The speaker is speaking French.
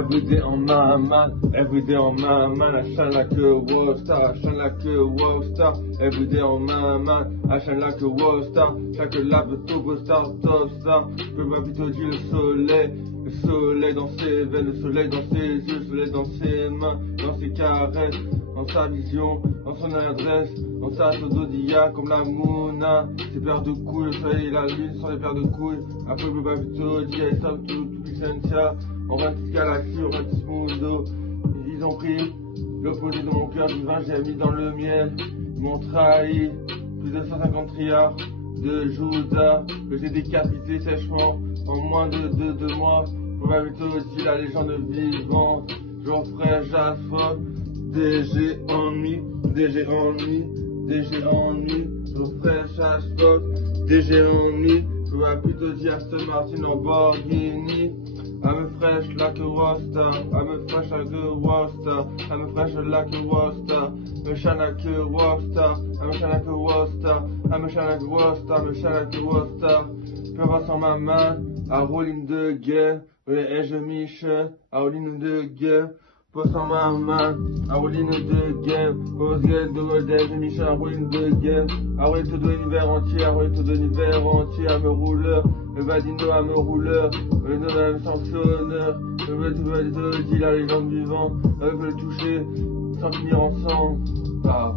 Everyday on my mind, everyday on my mind, I shine like a world star, I shine like a world star. Everyday on my mind, I shine like a world star. Chaque lap de top star, top star. Je peux m'habituer le soleil dans ses veines, le soleil dans ses yeux, le soleil dans ses mains, dans ses caresses, dans sa vision, dans son adresse, dans sa sododia comme la mouna. Ses paires de couilles, le soleil et la lune sont des paires de couilles. Après je peux m'habituer, I stop to Pixentia. On va tous galaxie, on va tous mundo. Ils ont pris l'opposé de mon cœur divin, j'ai mis dans le miel. Ils m'ont trahi, plus de 150 triards de Judas, que j'ai décapité sèchement en moins de 2 mois. On va vite aussi la légende vivante. Geoffrey Jasper, DG ennui, DG ennui, DG ennui. Geoffrey Jasper, DG ennui. Je vais plutôt dire Aston Martin en Borghini. I'm a fresh like a roster, I'm a fresh like a roster, I'm a fresh like a roster, I'm a shine like a roster, I'm a shine like a roster, I'm a shine like a roster, I'm a shine like a roster. Je passe en ma main, à Rolling de guerre, et je Michel, à Rolling de guerre. Passe en ma main, à Rolling de guerre, pose gueule de modèle, je Michel, à Rolling de guerre, à Rolling tout l'univers entier, à Rolling tout l'univers entier, à me rouleur, le vadino à me rouleur, le nom à me sanctionneur, le vadino dit la légende vivante, avec le toucher, sans finir ensemble. Ah.